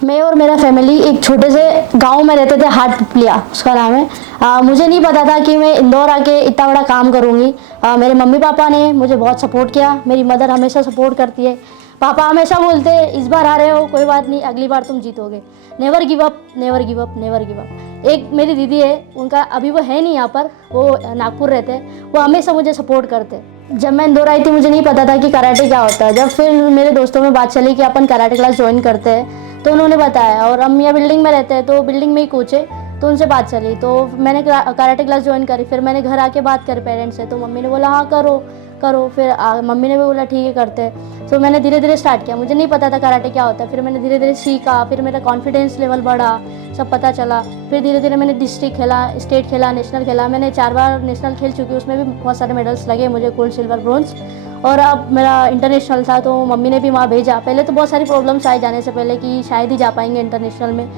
मैं और मेरा फैमिली एक छोटे से गांव में रहते थे, हाट पिपलिया उसका नाम है। मुझे नहीं पता था कि मैं इंदौर आके इतना बड़ा काम करूँगी। मेरे मम्मी पापा ने मुझे बहुत सपोर्ट किया, मेरी मदर हमेशा सपोर्ट करती है। पापा हमेशा बोलते हैं इस बार आ रहे हो कोई बात नहीं, अगली बार तुम जीतोगे, never give up, never give up, never give up. एक मेरी दीदी है, उनका अभी वो है नहीं यहाँ पर, वो नागपुर रहते हैं, वो हमेशा मुझे सपोर्ट करते हैं। जब मैं इंदौर आई थी मुझे नहीं पता था कि कराटे क्या होता है। जब फिर मेरे दोस्तों में बात चली कि अपन कराटे क्लास ज्वाइन करते हैं तो उन्होंने बताया, और हम यहाँ बिल्डिंग में रहते हैं तो बिल्डिंग में ही कोच है, तो उनसे बात चली तो मैंने कराटे क्लास ज्वाइन करी। फिर मैंने घर आके बात करी पेरेंट्स से, तो मम्मी ने बोला हाँ करो करो। फिर मम्मी ने भी बोला ठीक है करते हैं। तो मैंने धीरे धीरे स्टार्ट किया, मुझे नहीं पता था कराटे क्या होता है। फिर मैंने धीरे धीरे सीखा, फिर मेरा कॉन्फिडेंस लेवल बढ़ा, सब पता चला। फिर धीरे धीरे मैंने डिस्ट्रिक्ट खेला, स्टेट खेला, नेशनल खेला। मैंने 4 बार नेशनल खेल चुकी हूँ, उसमें भी बहुत सारे मेडल्स लगे मुझे, गोल्ड सिल्वर ब्रोंज। और अब मेरा इंटरनेशनल था तो मम्मी ने भी वहाँ भेजा। पहले तो बहुत सारी प्रॉब्लम्स आए जाने से पहले कि शायद ही जा पाएंगे इंटरनेशनल में।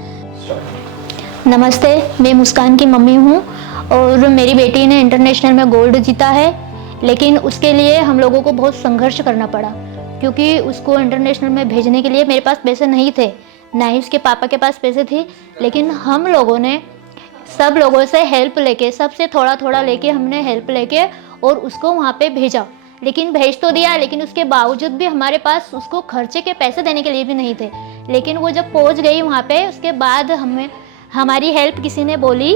नमस्ते, मैं मुस्कान की मम्मी हूँ और मेरी बेटी ने इंटरनेशनल में गोल्ड जीता है, लेकिन उसके लिए हम लोगों को बहुत संघर्ष करना पड़ा, क्योंकि उसको इंटरनेशनल में भेजने के लिए मेरे पास पैसे नहीं थे, ना ही उसके पापा के पास पैसे थे। लेकिन हम लोगों ने सब लोगों से हेल्प लेके, सबसे थोड़ा थोड़ा लेके हमने हेल्प लेके और उसको वहाँ पे भेजा। लेकिन भेज तो दिया, लेकिन उसके बावजूद भी हमारे पास उसको खर्चे के पैसे देने के लिए भी नहीं थे। लेकिन वो जब पहुँच गई वहाँ पे, उसके बाद हमारी हेल्प किसी ने बोली,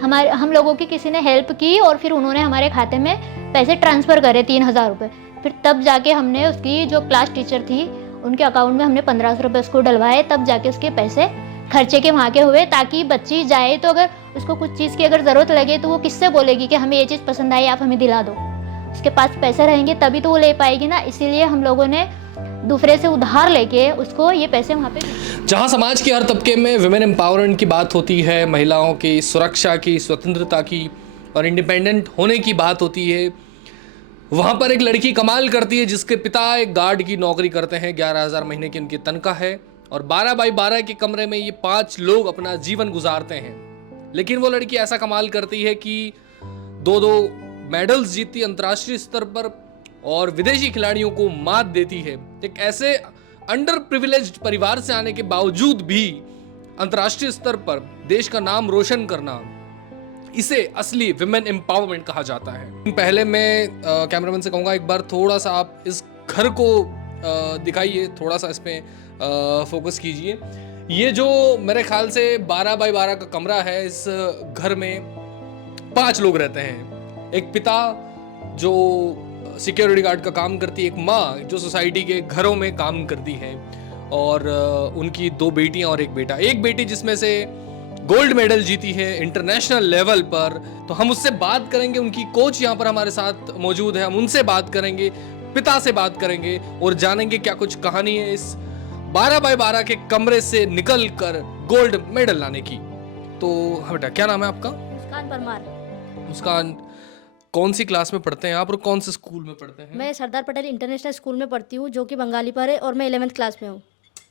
हम लोगों की किसी ने हेल्प की और फिर उन्होंने हमारे खाते में पैसे ट्रांसफ़र करे 3,000 रुपये। फिर तब जाके हमने उसकी जो क्लास टीचर थी उनके अकाउंट में हमने 1,500 रुपये उसको डलवाए, तब जाके उसके पैसे खर्चे के वहाँ के हुए, ताकि बच्ची जाए तो अगर उसको कुछ चीज़ की अगर ज़रूरत लगे तो वो किससे बोलेगी कि हमें ये चीज़ पसंद आई, आप हमें दिला दो। उसके पास पैसे रहेंगे तभी तो वो ले पाएगी ना। इसीलिए हम लोगों ने दूसरे से उधार लेके उसको ये पैसे वहाँ पे। जहां समाज के हर तबके में विमेन एम्पावरमेंट की बात होती है, महिलाओं की सुरक्षा की, स्वतंत्रता की और इंडिपेंडेंट होने की बात होती है, वहाँ पर एक लड़की कमाल करती है जिसके पिता एक गार्ड की नौकरी करते हैं, 11,000 महीने की उनकी तनख्वाह है और 12 बाई 12 के कमरे में ये 5 लोग अपना जीवन गुजारते हैं। लेकिन वो लड़की ऐसा कमाल करती है कि 2-2 मेडल्स जीतती अंतर्राष्ट्रीय स्तर पर और विदेशी खिलाड़ियों को मात देती है। एक ऐसे अंडर प्रिविलेज्ड परिवार से आने के बावजूद भी अंतर्राष्ट्रीय स्तर पर देश का नाम रोशन करना, इसे असली विमेन एम्पावरमेंट कहा जाता है। पहले मैं कैमरामैन से कहूँगा एक बार थोड़ा सा आप इस घर को दिखाइए, थोड़ा सा इसमें फोकस कीजिए। ये जो मेरे ख्याल से 12 बाई 12 का कमरा है, इस घर में 5 लोग रहते हैं। एक पिता जो सिक्योरिटी गार्ड का काम करती है, एक माँ जो सोसाइटी के घरों में काम करती है और उनकी 2 बेटियां और एक बेटा। एक बेटी जिसमें से गोल्ड मेडल जीती है इंटरनेशनल लेवल पर। तो हम उससे बात करेंगे, उनकी कोच यहाँ पर हमारे साथ मौजूद है, हम उनसे बात करेंगे, पिता से बात करेंगे और जानेंगे क्या कुछ कहानी है इस 12 बाई 12 के कमरे से निकल कर गोल्ड मेडल लाने की। तो बेटा क्या नाम है आपका? मुस्कान परमार। मुस्कान, कौन सी क्लास में पढ़ते हैं आप और कौन से स्कूल में पढ़ते हैं? मैं सरदार पटेल इंटरनेशनल स्कूल में पढ़ती हूँ, जो कि बंगाली पर है, और मैं 11th क्लास में हूँ।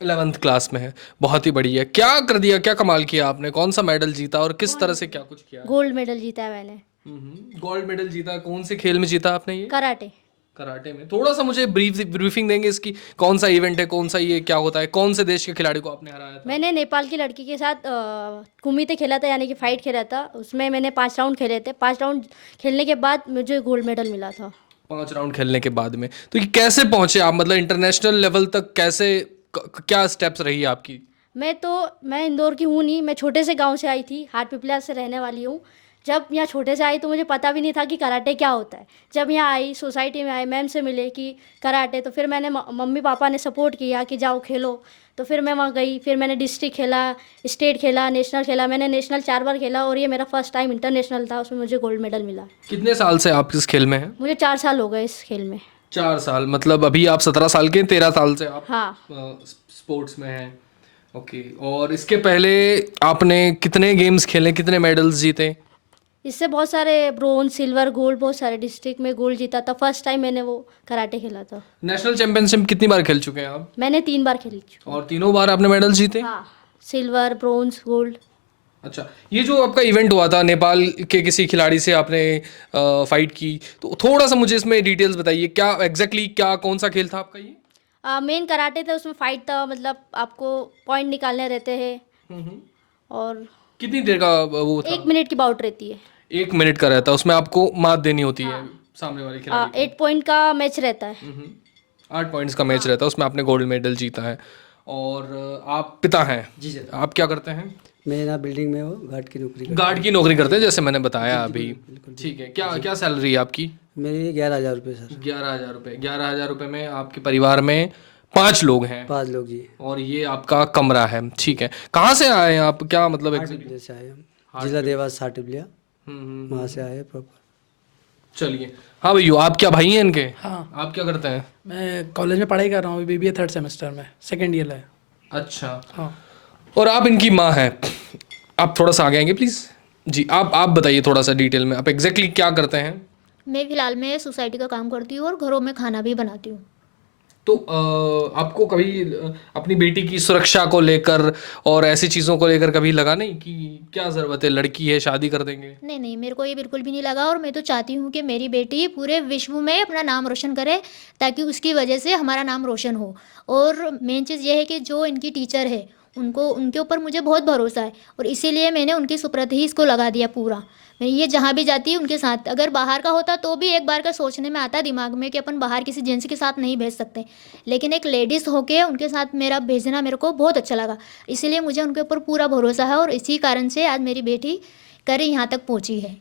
11th क्लास में है, बहुत ही बढ़िया। क्या कर दिया, क्या कमाल किया आपने, कौन सा मेडल जीता और किस तरह से क्या कुछ किया? गोल्ड मेडल जीता है मैंने। गोल्ड मेडल जीता, कौन से खेल में जीता आपने ये? कराटे। कराटे में। थोड़ा सा मुझे ब्रीफिंग देंगे इसकी, कौन सा इवेंट है, कौन सा ये क्या होता है, कौन से देश के खिलाड़ी को आपने हराया था? मैंने नेपाल की लड़की के साथ कुमिते खेला था, यानी कि फाइट खेला था। उसमें मैंने 5 राउंड खेले थे। 5 राउंड खेलने के बाद मुझे गोल्ड मेडल मिला था। 5 राउंड खेलने के बाद में। तो ये कैसे पहुंचे आप, मतलब इंटरनेशनल लेवल तक कैसे, क्या स्टेप्स रही आपकी? मैं इंदौर की हूँ नहीं, मैं छोटे से गांव से आई थी, हाट पिपलिया से रहने वाली हूँ। जब यहाँ छोटे से आई तो मुझे पता भी नहीं था कि कराटे क्या होता है। जब यहाँ आई, सोसाइटी में आई, मैम से मिले कि कराटे, तो फिर मैंने मम्मी पापा ने सपोर्ट किया कि जाओ खेलो। तो फिर मैं वहाँ गई, फिर मैंने डिस्ट्रिक्ट खेला, स्टेट खेला, नेशनल खेला। मैंने नेशनल 4 बार खेला और ये मेरा फर्स्ट टाइम इंटरनेशनल था, उसमें मुझे गोल्ड मेडल मिला। कितने साल से आप इस खेल में हैं? मुझे 4 साल हो गए इस खेल में। 4 साल, मतलब अभी आप 17 साल के, 13 साल से आप हाँ। स्पोर्ट्स में हैं। ओके, और इसके पहले आपने कितने गेम्स खेले, कितने मेडल्स जीते? इससे बहुत सारे ब्रोंज, सिल्वर, गोल्ड, बहुत सारे डिस्ट्रिक्ट में गोल्ड जीता था। फर्स्ट टाइम मैंने वो कराटे खेला था। नेशनल चैंपियनशिप कितनी बार खेल चुके हैं आप? मैंने 3 बार खेली। और तीनों बार आपने मेडल जीते? हाँ, सिल्वर, ब्रोंज, गोल्ड। अच्छा, ये जो आपका इवेंट हुआ था, नेपाल के किसी खिलाड़ी से आपने फाइट की, तो थोड़ा सा मुझे इसमें डिटेल्स बताइए, क्या एग्जैक्टली क्या कौन सा खेल था आपका ये? मेन कराटे था, उसमें फाइट था, मतलब आपको पॉइंट निकालने रहते हैं और कितनी देर का वो था? 1 मिनट की बाउट रहती है। 1 मिनट का रहता है, उसमें आपको मात देनी होती है सामने वाले खिलाड़ी को। 8 पॉइंट का मैच रहता है। 8 पॉइंट्स का मैच रहता है, उसमें आपने गोल्ड मेडल जीता है। और आप पिता हैं? जी सर। आप क्या करते हैं? मैं ना बिल्डिंग में वो गार्ड की नौकरी करता गार्ड की नौकरी करते हैं, जैसे मैंने बताया अभी। ठीक है, क्या क्या सैलरी है आपकी? हूँ। मेरी 11,000 रुपये सर। 11,000 रुपये। 11,000 रुपये में आपके परिवार में 5 लोग हैं 5 लोग जी। और ये आपका कमरा है। ठीक है, कहाँ से आए हैं आप? क्या मतलब हार्टिप्लिया से आए हम, जिला देवास हार्टिप्लिया, वहाँ से आए प्रॉपर। चलिए। हाँ भैया, आप क्या भाई हैं इनके? हाँ, आप क्या करते हैं? मैं कॉलेज में पढ़ाई कर रहा हूँ, बीबीए 3rd सेमेस्टर में, 2nd ईयर है। अच्छा। हाँ, और आप इनकी माँ हैं। आप थोड़ा सा आगे आएंगे प्लीज़। जी, आप बताइए थोड़ा सा डिटेल में, आप एग्जैक्टली क्या करते हैं? मैं फ़िलहाल में सोसाइटी का काम करती हूँ और घरों में खाना भी बनाती हूँ। तो आपको कभी अपनी बेटी की सुरक्षा को लेकर और ऐसी चीज़ों को लेकर कभी लगा नहीं कि क्या ज़रूरत है, लड़की है, शादी कर देंगे? नहीं नहीं, मेरे को ये बिल्कुल भी नहीं लगा और मैं तो चाहती हूँ कि मेरी बेटी पूरे विश्व में अपना नाम रोशन करे, ताकि उसकी वजह से हमारा नाम रोशन हो। और मेन चीज़ ये है कि जो इनकी टीचर है, उनको उनके ऊपर मुझे बहुत भरोसा है और इसीलिए मैंने उनकी सुपुर्द ही इसको लगा दिया पूरा। मैं ये जहाँ भी जाती है उनके साथ, अगर बाहर का होता तो भी एक बार का सोचने में आता दिमाग में कि अपन बाहर किसी जेंट्स के साथ नहीं भेज सकते, लेकिन एक लेडीज़ होके उनके साथ मेरा भेजना मेरे को बहुत अच्छा लगा। इसीलिए मुझे उनके ऊपर पूरा भरोसा है और इसी कारण से आज मेरी बेटी करी यहाँ तक पहुँची है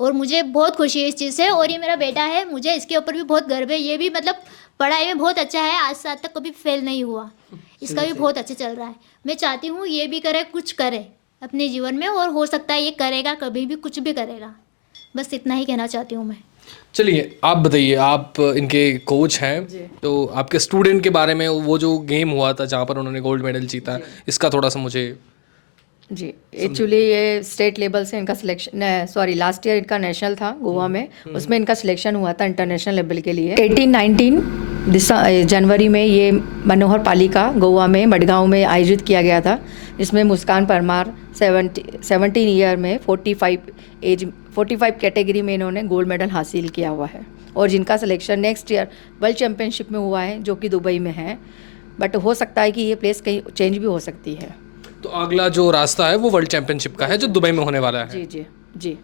और मुझे बहुत खुशी है इस चीज़ से। और ये मेरा बेटा है, मुझे इसके ऊपर भी बहुत गर्व है। ये भी मतलब पढ़ाई में बहुत अच्छा है, आज साल तक कभी फेल नहीं हुआ, इसका भी बहुत अच्छा चल रहा है। मैं चाहती हूँ ये भी करे, कुछ करे अपने जीवन में, और हो सकता है ये करेगा, कभी भी कुछ भी करेगा। बस इतना ही कहना चाहती हूँ मैं। चलिए, आप बताइए, आप इनके कोच हैं, तो आपके स्टूडेंट के बारे में, वो जो गेम हुआ था जहाँ पर उन्होंने गोल्ड मेडल जीता, इसका थोड़ा सा मुझे। जी, एक्चुअली ये स्टेट लेवल से इनका सिलेक्शन, सॉरी लास्ट ईयर इनका नेशनल था गोवा में, उसमें इनका सिलेक्शन हुआ था इंटरनेशनल लेवल के लिए। 18-19 जनवरी में ये मनोहर पालिका गोवा में मडगांव में आयोजित किया गया था, जिसमें मुस्कान परमार 17 ईयर में 45 कैटेगरी में इन्होंने गोल्ड मेडल हासिल किया हुआ है और जिनका selection next year world championship में हुआ है, जो कि दुबई में है। बट हो सकता है कि ये प्लेस कहीं चेंज भी हो सकती है। तो अगला जो रास्ता है वो वर्ल्ड चैंपियनशिप का है, जो दुबई में होने वाला है। जी जी जी।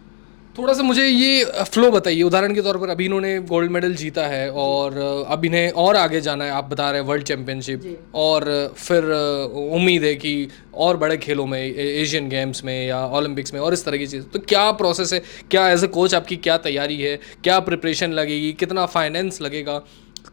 थोड़ा सा मुझे ये फ्लो बताइए। उदाहरण के तौर पर अभी इन्होंने गोल्ड मेडल जीता है और अब इन्हें और आगे जाना है, आप बता रहे हैं वर्ल्ड चैंपियनशिप, और फिर उम्मीद है कि और बड़े खेलों में, एशियन गेम्स में या ओलंपिक्स में और इस तरह की चीज़। तो क्या प्रोसेस है, क्या एज ए कोच आपकी क्या तैयारी है, क्या प्रिपरेशन लगेगी, कितना फाइनेंस लगेगा,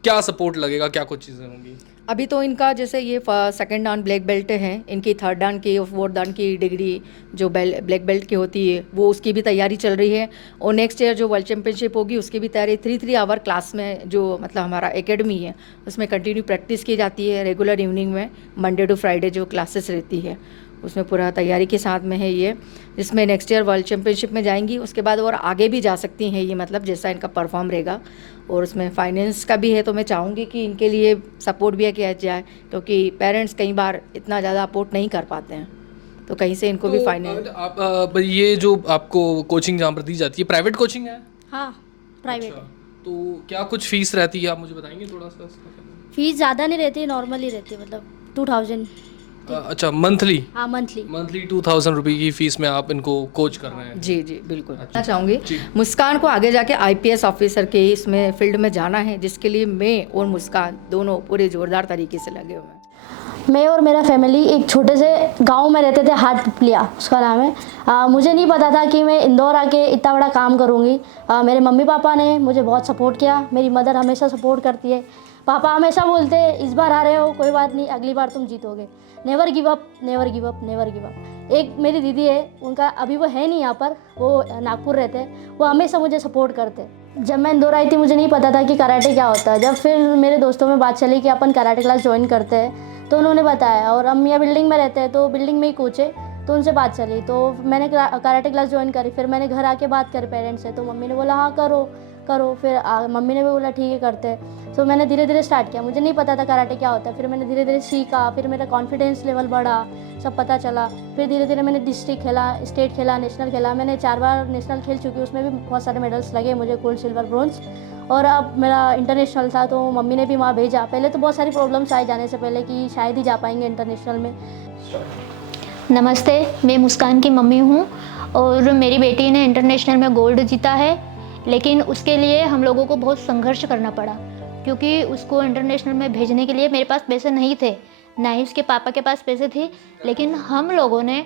क्या सपोर्ट लगेगा, क्या कुछ चीज़ें होंगी? अभी तो इनका जैसे ये 2nd डान ब्लैक बेल्ट है, इनकी 3rd डान की और 4th डान की डिग्री जो ब्लैक बेल्ट की होती है वो उसकी भी तैयारी चल रही है। और नेक्स्ट ईयर जो वर्ल्ड चैम्पियनशिप होगी उसकी भी तैयारी 3 आवर क्लास में, जो मतलब हमारा एकेडमी है उसमें कंटिन्यू प्रैक्टिस की जाती है रेगुलर इवनिंग में, मंडे टू फ्राइडे जो क्लासेस रहती है उसमें पूरा तैयारी के साथ में है ये, जिसमें नेक्स्ट ईयर वर्ल्ड चैम्पियनशिप में जाएंगी। उसके बाद और आगे भी जा सकती हैं ये, मतलब जैसा इनका परफॉर्म रहेगा। और उसमें फाइनेंस का भी है, तो मैं चाहूँगी कि इनके लिए सपोर्ट भी किया जाए, क्योंकि पेरेंट्स कई बार इतना ज़्यादा सपोर्ट नहीं कर पाते हैं, तो कहीं से इनको भी फाइनेंस। आप ये जो आपको कोचिंग जहाँ पर दी जाती है, प्राइवेट कोचिंग है? हाँ, प्राइवेट। अच्छा, तो क्या कुछ फीस रहती है, आप मुझे बताएंगे थोड़ा सा? फीस ज़्यादा नहीं रहती, नॉर्मल ही रहती है, मतलब 2000। अच्छा, मंथली? हाँ, मंथली। 2000 रुपये की फीस में आप इनको कोच कर रहे हैं? जी जी बिल्कुल। मैं चाहूँगी मुस्कान को आगे जाके IPS ऑफिसर के इसमें फील्ड में जाना है, जिसके लिए मैं और मुस्कान दोनों पूरे ज़ोरदार तरीके से लगे हुए हैं। मैं और मेरा फैमिली एक छोटे से गांव में रहते थे, हाटपिपलिया उसका नाम है। मुझे नहीं पता था कि मैं इंदौर आके इतना बड़ा काम करूँगी। मेरे मम्मी पापा ने मुझे बहुत सपोर्ट किया, मेरी मदर हमेशा सपोर्ट करती है। पापा हमेशा बोलते हैं, इस बार हारे हो कोई बात नहीं, अगली बार तुम जीतोगे, never give up, never give up, never give up. एक मेरी दीदी है, उनका अभी वो है नहीं यहाँ पर, वो नागपुर रहते हैं, वो हमेशा मुझे सपोर्ट करते हैं। जब मैं इंदौर आई थी मुझे नहीं पता था कि कराटे क्या होता है। जब फिर मेरे दोस्तों में बात चली कि अपन कराटे क्लास ज्वाइन करते हैं, तो उन्होंने बताया, और हम यहाँ बिल्डिंग में रहते हैं तो बिल्डिंग में ही कोच है, तो उनसे बात चली, तो मैंने कराटे क्लास ज्वाइन करी। फिर मैंने घर आके बात करी पेरेंट्स से, तो मम्मी ने बोला हाँ करो करो। फिर मम्मी ने भी बोला ठीक है करते हैं। तो मैंने धीरे धीरे स्टार्ट किया, मुझे नहीं पता था कराटे क्या होता है। फिर मैंने धीरे धीरे सीखा, फिर मेरा कॉन्फिडेंस लेवल बढ़ा, सब पता चला। फिर धीरे धीरे मैंने डिस्ट्रिक्ट खेला, स्टेट खेला, नेशनल खेला। मैंने 4 बार नेशनल खेल चुकी हूँ, उसमें भी बहुत सारे मेडल्स लगे मुझे, गोल्ड, सिल्वर, ब्रोंज। और अब मेरा इंटरनेशनल था तो मम्मी ने भी वहाँ भेजा। पहले तो बहुत सारी प्रॉब्लम्स आए जाने से पहले कि शायद ही जा पाएंगे इंटरनेशनल में। नमस्ते, मैं मुस्कान की मम्मी हूँ और मेरी बेटी ने इंटरनेशनल में गोल्ड जीता है, लेकिन उसके लिए हम लोगों को बहुत संघर्ष करना पड़ा क्योंकि उसको इंटरनेशनल में भेजने के लिए मेरे पास पैसे नहीं थे, ना ही उसके पापा के पास पैसे थे। लेकिन हम लोगों ने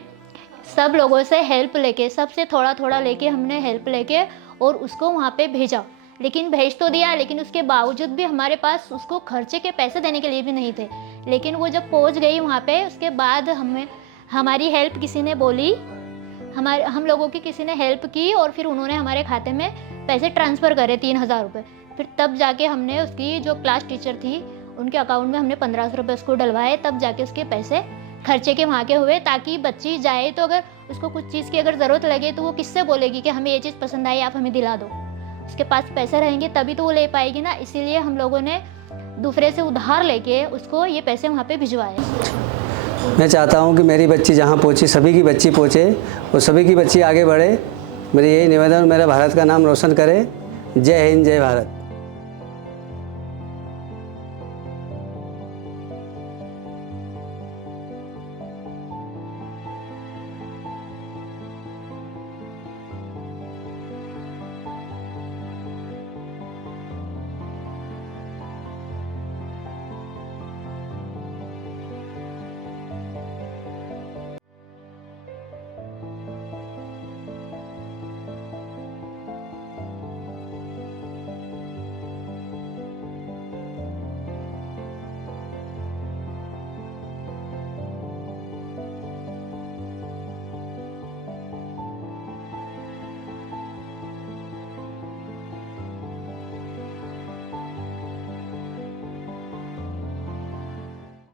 सब लोगों से हेल्प लेके, सबसे थोड़ा थोड़ा लेके हमने हेल्प लेके और उसको वहाँ पे भेजा। लेकिन भेज तो दिया, लेकिन उसके बावजूद भी हमारे पास उसको खर्चे के पैसे देने के लिए भी नहीं थे। लेकिन वो जब पहुँच गई वहाँ पे, उसके बाद हमारी हेल्प किसी ने बोली, हम लोगों की किसी ने हेल्प की और फिर उन्होंने हमारे खाते में पैसे ट्रांसफ़र करे 3,000 रुपये। फिर तब जाके हमने उसकी जो क्लास टीचर थी उनके अकाउंट में हमने 1,500 रुपये उसको डलवाए, तब जाके उसके पैसे खर्चे के वहाँ के हुए, ताकि बच्ची जाए तो अगर उसको कुछ चीज़ की अगर ज़रूरत लगे तो वो किससे बोलेगी कि हमें ये चीज़ पसंद आई, आप हमें दिला दो। उसके पास पैसे रहेंगे तभी तो वो ले पाएगी ना। इसीलिए हम लोगों ने दूसरे से उधार लेके उसको ये पैसे वहाँ पे भिजवाए। मैं चाहता हूँ कि मेरी बच्ची जहाँ पहुँची, सभी की बच्ची पहुँचे और सभी की बच्ची आगे बढ़े। मेरी यही निवेदन, मेरे भारत का नाम रोशन करे। जय हिंद, जय भारत।